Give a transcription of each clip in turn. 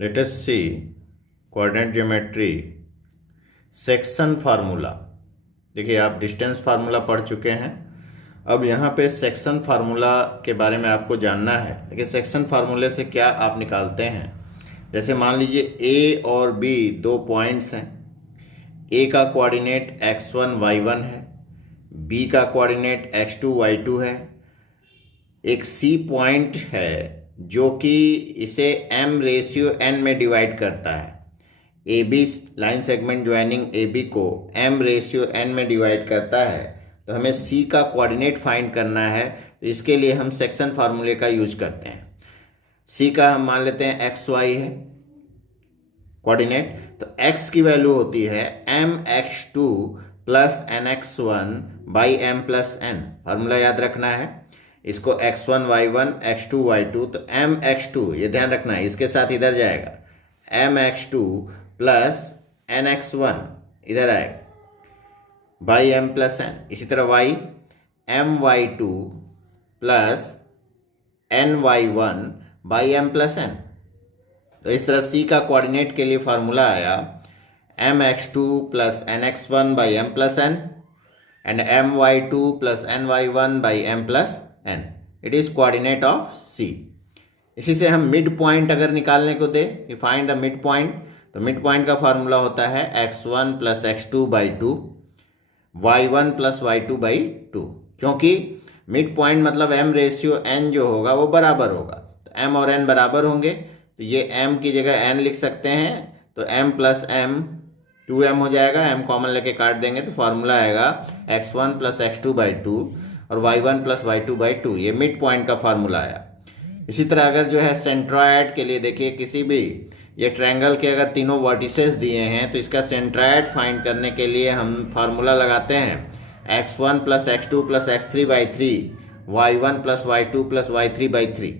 Let us see coordinate geometry section formula. देखिए, आप distance formula पढ़ चुके हैं। अब यहाँ पे सेक्शन फार्मूला के बारे में आपको जानना है। देखिए, सेक्शन फार्मूले से क्या आप निकालते हैं। जैसे मान लीजिए ए और बी दो पॉइंट्स हैं। ए का कोऑर्डिनेट x1 y1 है, बी का कोऑर्डिनेट x2 y2 है। एक सी पॉइंट है जो कि इसे m/n में डिवाइड करता है। A B line segment joining A B को m/n में डिवाइड करता है। तो हमें सी का कोऑर्डिनेट फाइंड करना है, तो इसके लिए हम सेक्शन फार्मूले का यूज करते हैं। सी का हम मान लेते हैं xy है कोऑर्डिनेट, तो x की वैल्यू होती है mx2 plus nx1 by m plus n। Formula याद रखना है। इसको x1 y1 x2 y2, तो mx2 ये ध्यान रखना है, इसके साथ इधर जाएगा mx2 प्लस nx1 इधर आएगा बाई m प्लस n। इसी तरह y my2 plus ny1 by m plus n। तो इस तरह c का कोऑर्डिनेट के लिए फार्मूला आया mx2 plus nx1 by m plus n and my2 plus ny1 by m plus n। It is coordinate of c। इसी से हम मिड पॉइंट अगर निकालने को दे, फाइंड द मिड पॉइंट, तो मिड पॉइंट का फार्मूला होता है x1 plus x2 by 2 y1 plus y2 by 2। क्योंकि मिड पॉइंट मतलब m/n जो होगा वो बराबर होगा, तो m और n बराबर होंगे, तो ये m की जगह n लिख सकते हैं, तो m प्लस m 2m हो जाएगा। m कॉमन लेके काट देंगे तो फार्मूला आएगा x1 प्लस x2 बाई 2 और y1 प्लस y2 बाई 2। ये मिड पॉइंट का फार्मूला आया। इसी तरह अगर जो है सेंट्रॉयड के लिए देखिए, किसी भी ये ट्रायंगल के अगर तीनों वर्टिसेस दिए हैं, तो इसका सेंट्रॉयड फाइंड करने के लिए हम फार्मूला लगाते हैं x1 plus x2 plus x3 by 3 y1 plus y2 plus y3 by 3।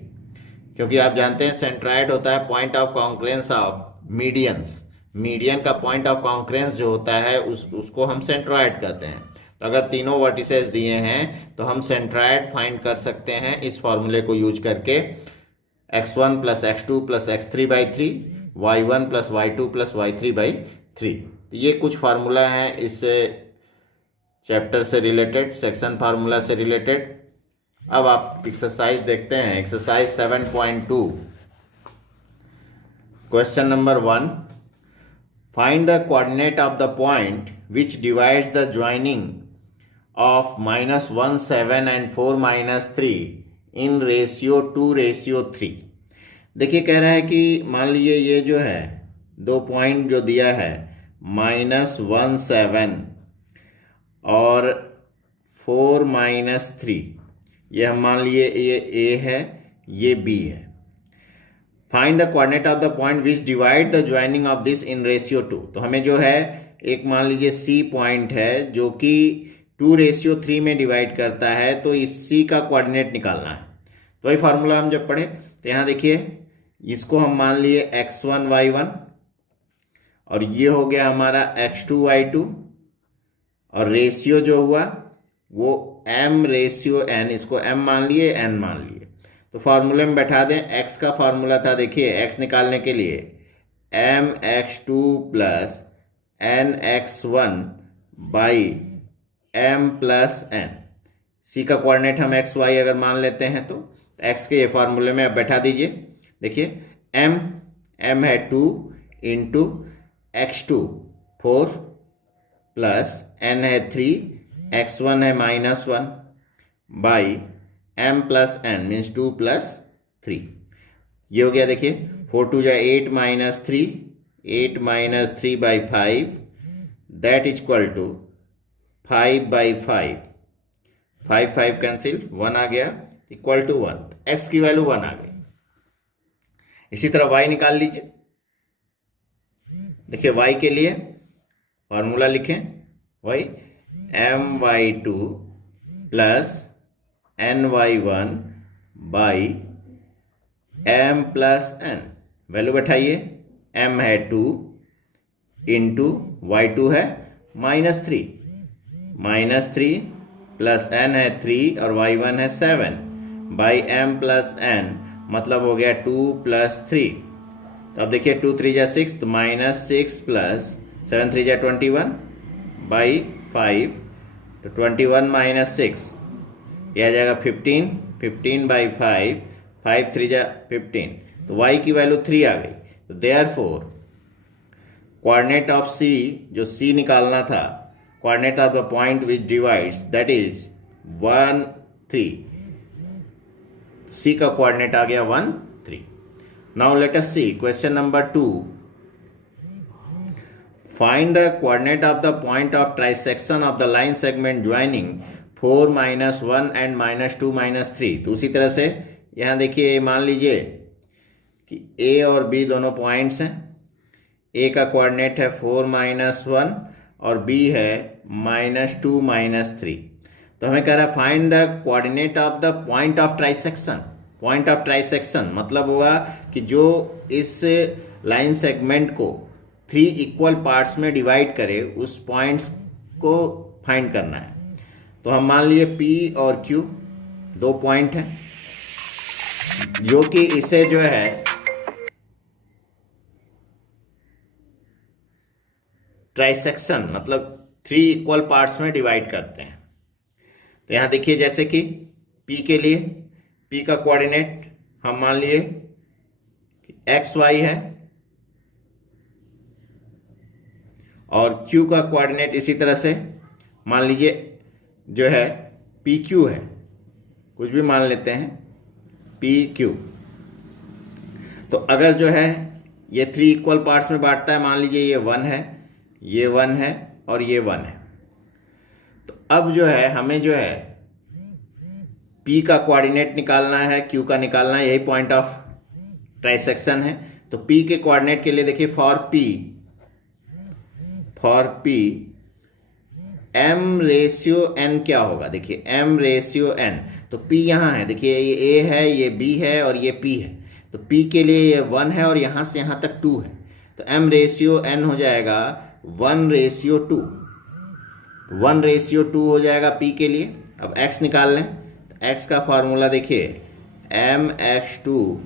क्योंकि आप जानते हैं सेंट्रॉयड होता है point of concurrence of medians. Median का पॉइंट ऑफ कॉन्करेंस जो होता है उसको हम सेंट्रॉयड कहते हैं। तो अगर तीनों वर्टिसेस दिए हैं तो हम सेंट्रॉयड फाइंड कर सकते हैं इस फॉर्मूले को यूज करके x1 plus x2 plus x3 by 3 y1 plus y2 plus y3 by 3। ये कुछ फार्मूला हैं इस चैप्टर से रिलेटेड, सेक्शन फार्मूला से रिलेटेड। अब आप एक्सरसाइज देखते हैं, exercise 7.2 question number 1। Find the coordinate of the point which divides the joining of -1 7 and 4 -3 in ratio 2:3। देखिए, कह रहा है कि मान लीजिए ये जो है दो पॉइंट जो दिया है -1 7 और 4 -3, ये हम मान लिए ये A है, ये B है। Find the coordinate of the point which divide the joining of this in ratio 2। तो हमें जो है एक मान लीजिए C पॉइंट है जो कि 2:3 में डिवाइड करता है, तो इस C का कोऑर्डिनेट निकालना है। तो वही फार्मूला हम जब पढ़े, तो यहाँ देखिए इसको हम मान लिए x1 y1 और ये हो गया हमारा x2 y2, और रेशियो जो हुआ वो m/n, इसको m मान लिए n मान लिए। तो फार्मूले में बैठा दें। x का फार्मूला था, देखिए x निकालने के लिए mx2 plus nx1 by m plus n। c का कोऑर्डिनेट हम xy अगर मान लेते हैं तो x के ये फार्मूले में अब बैठा दीजिए। देखिए m है 2 इंटू x2 4 प्लस n है 3, x1 है -1 by m plus n means 2 plus 3। ये हो गया। देखिए 4 2 जा 8 -3, 8 -3 by 5 that is equal to 5 by 5, 5 5 cancel, 1 आ गया इक्वल टू 1। x की वैल्यू 1 आ गई। इसी तरह y निकाल लीजिए। देखिए y के लिए फॉर्मूला लिखें, y my2 plus ny1 by m plus n। Value बैठाइए, m है 2 इंटू y2 है -3, -3 प्लस n है 3 और y1 है 7 बाई m प्लस n, मतलब हो गया 2 प्लस 3। तो अब देखिए 2 3 जा 6, तो -6 प्लस 7 3 जा 21 बाई 5, तो 21 माइनस 6 यह आ जाएगा 15, 15 बाई 5, 5 3 जा 15, तो y की वैल्यू 3 आ गई। तो देयरफॉर कोऑर्डिनेट ऑफ C, जो C निकालना था, coordinate of the point which divides, that is 1 3, C का कोऑर्डिनेट आ गया 1 3। Now let us see question number 2। Find the coordinate of the point of trisection of the line segment joining 4 minus 1 and minus 2 minus 3। तो उसी तरह से यहाँ देखिए, मान लीजिए कि A और B दोनों पॉइंट्स हैं। A का कोऑर्डिनेट है 4 माइनस 1 और B है -2 माइनस 3। तो हमें कह रहा है find the coordinate of the point of trisection. Point of trisection मतलब हुआ कि जो इस लाइन सेगमेंट को 3 इक्वल पार्ट्स में डिवाइड करे, उस पॉइंट्स को फाइंड करना है। तो हम मान लिए P और Q दो पॉइंट हैं, जो कि इसे जो है ट्राइसेक्शन मतलब 3 इक्वल पार्ट्स में डिवाइड करते हैं। तो यहां देखिए, जैसे कि P के लिए, P का कोऑर्डिनेट हम मान लिए एक्स वाई है और Q का कोऑर्डिनेट इसी तरह से मान लीजिए जो है PQ है, कुछ भी मान लेते हैं PQ। तो अगर जो है ये 3 इक्वल पार्ट्स में बांटता है, मान लीजिए ये 1 है, ये 1 है और ये 1 है। तो अब जो है हमें जो है P का कोऑर्डिनेट निकालना है, Q का निकालना है, यही पॉइंट ऑफ ट्राइसेक्शन है। तो P के कोऑर्डिनेट के लिए देखिए, for P m ratio n क्या होगा। देखिए m रेशियो n, तो P यहाँ है, देखिए ये A है, ये B है और ये P है। तो P के लिए ये 1 है और यहाँ से यहाँ तक 2 है, तो m रेशियो n हो जाएगा 1:2। 1:2 हो जाएगा P के लिए। अब x निकाल लें, तो x का फॉर्मूला देखिए mx2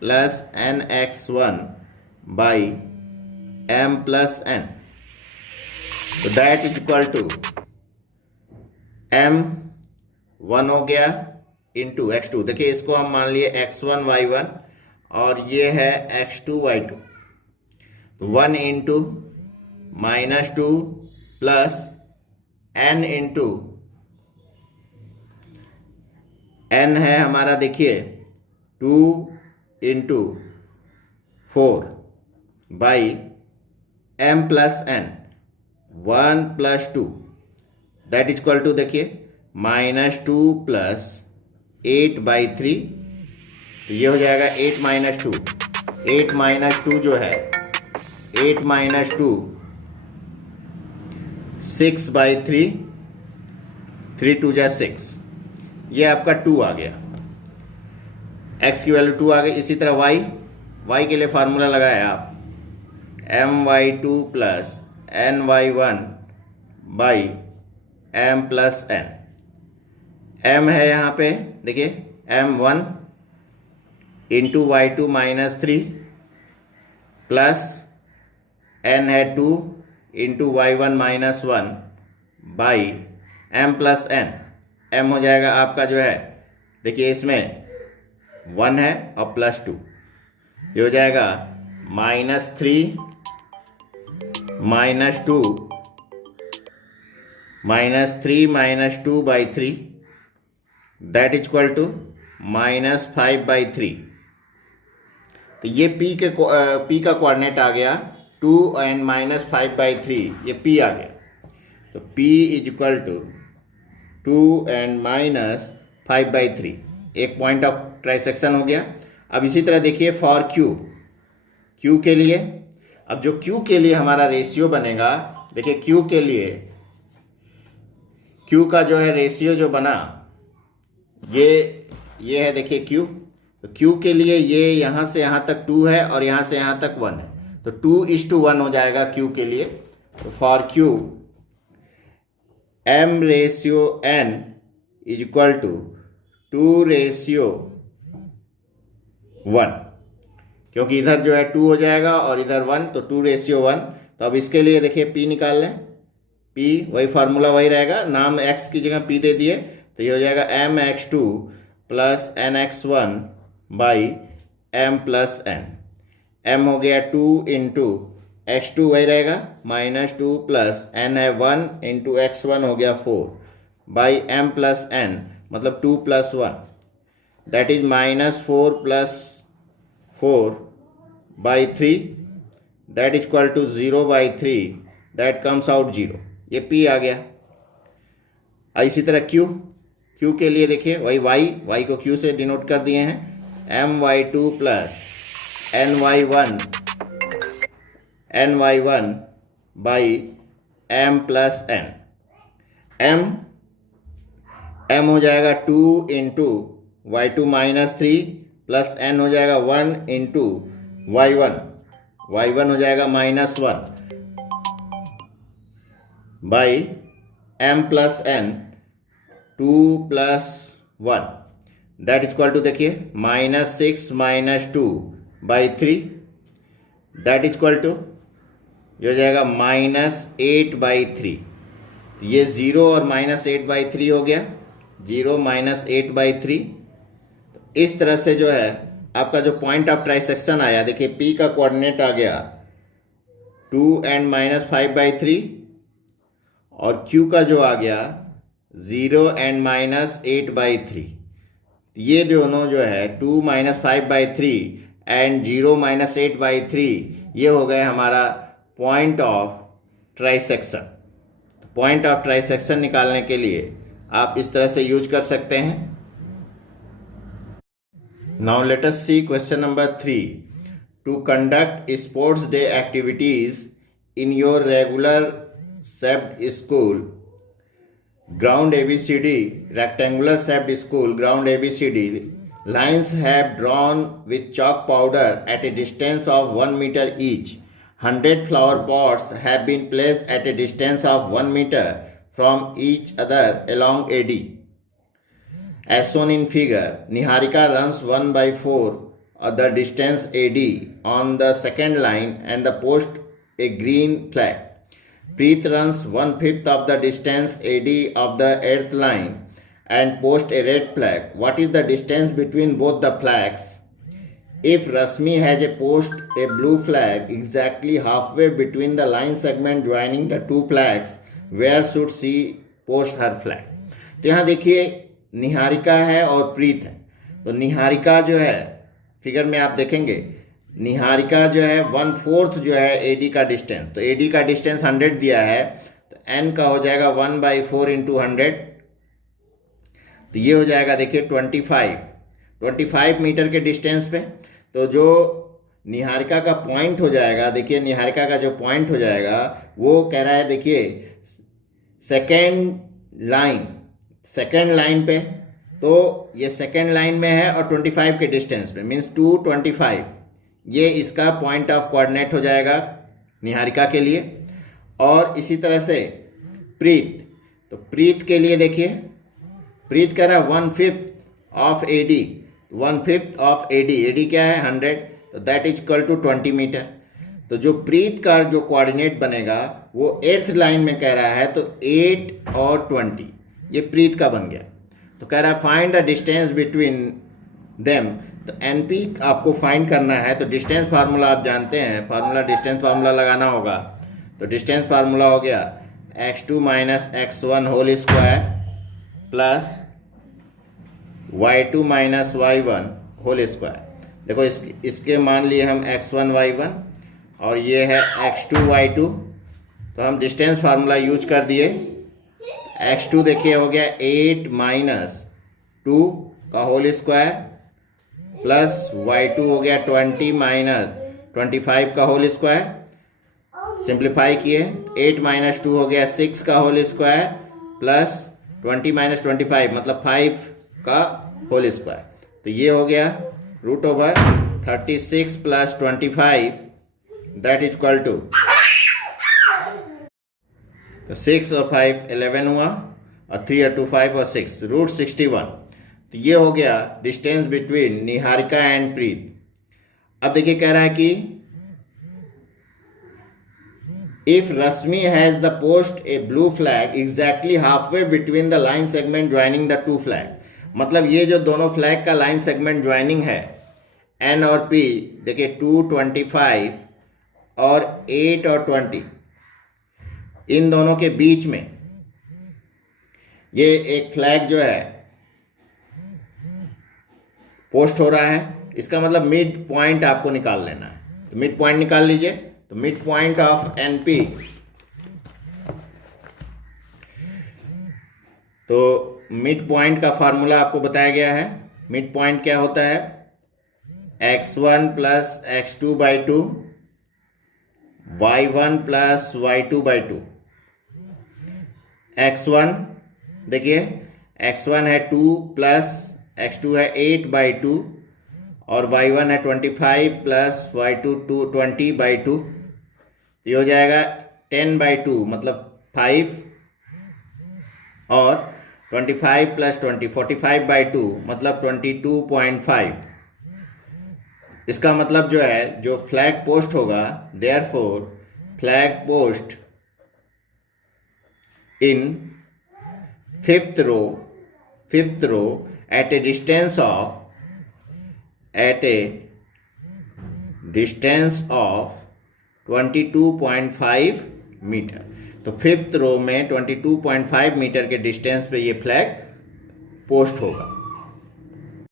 plus nx1 by m plus n, तो that is equal to m1 हो गया इंटू x2। देखिए इसको हम मान लिए x1 y1 और ये है x2 y2, तो 1 into -2 plus n into n है हमारा, देखिए 2 into 4 by m plus n, 1 plus 2 that is equal to, देखिए -2 प्लस 8/3, तो ये हो जाएगा 8 माइनस 2। 8 माइनस 2 जो है 8 माइनस 2 6/3, 3 2 जा 6, ये आपका 2 आ गया, x की वैल्यू 2 आ गई। इसी तरह y के लिए फार्मूला लगाया आप my2 plus ny1 by m plus n। m है यहाँ पे, देखिए m1 into y2 -3 plus n है 2 into y1 -1 by m plus n। m हो जाएगा आपका जो है, देखिए इसमें 1 है और प्लस 2, ये हो जाएगा -3 -2 -2/3 दैट इज इक्वल टू -5/3। तो ये P का कोऑर्डिनेट आ गया 2 एंड -5/3, ये P आ गया। तो P is equal to 2 and -5/3, एक पॉइंट ऑफ ट्राइसेक्शन हो गया। अब इसी तरह देखिए फॉर Q के लिए, अब जो Q के लिए हमारा रेशियो बनेगा, देखिए Q के लिए Q का जो है रेशियो जो बना ये है, देखिए Q। तो Q के लिए ये यहाँ से यहाँ तक 2 है और यहाँ से यहाँ तक 1 है, तो 2:1 हो जाएगा Q के लिए। तो for Q m ratio n is equal to 2:1, क्योंकि इधर जो है 2 हो जाएगा और इधर 1, तो 2:1। तो अब इसके लिए देखिए P निकाल लें। P वही फार्मूला वही रहेगा, नाम x की जगह P दे दिए, तो ये हो जाएगा mx2 plus nx1 by m plus n। m हो गया 2 इंटू x2 वही रहेगा -2 प्लस n है 1 इंटू x1 हो गया 4 बाई m प्लस n, मतलब 2 plus 1, that is -4 plus 4 by 3, that is equal to 0 by 3, that comes out 0। ये P आ गया। इसी तरह Q के लिए देखिए वही y को Q से डिनोट कर दिए हैं, my2 plus ny1 by m plus n। m हो जाएगा 2 इंटू y2 -3 प्लस n हो जाएगा 1 इंटू y1 हो जाएगा -1 by m plus n 2 plus 1, that is equal to देखिए -6 -2 by 3, that is equal to ये हो जाएगा -8 बाई 3। ये 0 और -8 बाई 3 हो गया, 0 -8 बाई 3। तो इस तरह से जो है आपका जो पॉइंट ऑफ ट्राइसेक्शन आया, देखिए P का कोऑर्डिनेट आ गया 2 and -5 बाई 3 और Q का जो आ गया 0 and -8 बाई 3। ये दोनों जो है 2 -5 बाई 3 एंड 0 -8 बाई 3 ये हो गए हमारा point of trisection. Point of trisection निकालने के लिए आप इस तरह से यूज कर सकते हैं। Now let us see question number 3। To conduct sports day activities in your regular shaped school, ground ABCD, rectangular shaped school, ground ABCD, lines have drawn with chalk powder at a distance of 1 meter each. 100 flower pots have been placed at a distance of 1 meter from each other along AD. As shown in figure, Niharika runs 1/4 of the distance AD on the second line and the post a green flag. Preet runs 1/5 of the distance AD of the 8th line and post a red flag. What is the distance between both the flags? If Rasmi has a post a blue flag exactly halfway between the line segment joining the two flags, where should she post her flag? तो यहाँ देखिए निहारिका है और प्रीत है। तो निहारिका जो है figure में आप देखेंगे, निहारिका जो है 1/4 जो है AD का डिस्टेंस, तो AD का डिस्टेंस 100 दिया है, तो n का हो जाएगा 1/4 इंटू 100, तो ये हो जाएगा देखिए 25 मीटर के डिस्टेंस पे। तो जो निहारिका का पॉइंट हो जाएगा, देखिए निहारिका का जो पॉइंट हो जाएगा वो कह रहा है देखिए सेकेंड लाइन पे, तो ये सेकेंड लाइन में है और 25 के डिस्टेंस पे, मीन्स 225, ये इसका पॉइंट ऑफ कोऑर्डिनेट हो जाएगा निहारिका के लिए। और इसी तरह से प्रीत, तो प्रीत के लिए देखिए प्रीत कह रहा है 1/5 ऑफ AD, 1/5 ऑफ AD क्या है 100, तो that is equal to 20 metre. तो जो प्रीत का जो कोऑर्डिनेट बनेगा वो 8th लाइन में कह रहा है, तो 8 और 20 ये प्रीत का बन गया। तो कह रहा है find the distance between them, तो NP आपको फाइंड करना है। तो डिस्टेंस फार्मूला आप जानते हैं, डिस्टेंस फार्मूला लगाना होगा। तो डिस्टेंस फार्मूला हो गया x2 - x1 whole square plus y2 - y1 whole square. देखो इसके मान लिए हम x1 y1 और ये है x2 y2, तो हम डिस्टेंस फार्मूला यूज कर दिए। x2 देखिए हो गया 8 - 2 का होल स्क्वायर प्लस y2 हो गया 20 - 25 का होल स्क्वायर। सिंप्लीफाई किए, 8 - 2 हो गया 6 का होल स्क्वायर प्लस 20 - 25 मतलब 5 का होल स्क्वायर। तो ये हो गया √36 + 25, दैट इज इक्वल टू, तो 6 और 5 11 हुआ और 3 और 2 5 और 6 √61। तो ये हो गया डिस्टेंस बिटवीन निहारिका एंड प्रीत। अब देखिए कह रहा है कि if Rashmi has the post A blue flag exactly halfway between the line segment joining the two flag, मतलब ये जो दोनों फ्लैग का लाइन सेगमेंट ज्वाइनिंग है एन और पी, देखिए 225 और 8 और 20, इन दोनों के बीच में ये एक फ्लैग जो है पोस्ट हो रहा है, इसका मतलब मिड पॉइंट आपको निकाल लेना है। तो मिड पॉइंट निकाल लीजिए। तो मिड पॉइंट ऑफ एनपी, तो मिड पॉइंट का फार्मूला आपको बताया गया है। मिड पॉइंट क्या होता है, x1 plus x2 by 2, y1 plus y2 by 2। x1 देखिए x1 है 2 प्लस x2 है 8 बाई 2 और y1 है 25 प्लस y2 20 बाई 2। ये हो जाएगा 10 बाई 2 मतलब 5 और 25 प्लस 20 45 बाई 2 मतलब 22.5। इसका मतलब जो है जो फ्लैग पोस्ट होगा, therefore flag post in fifth row at a distance of 22.5 metre. तो फिफ्थ रो में 22.5 मीटर के डिस्टेंस पे ये फ्लैग पोस्ट होगा।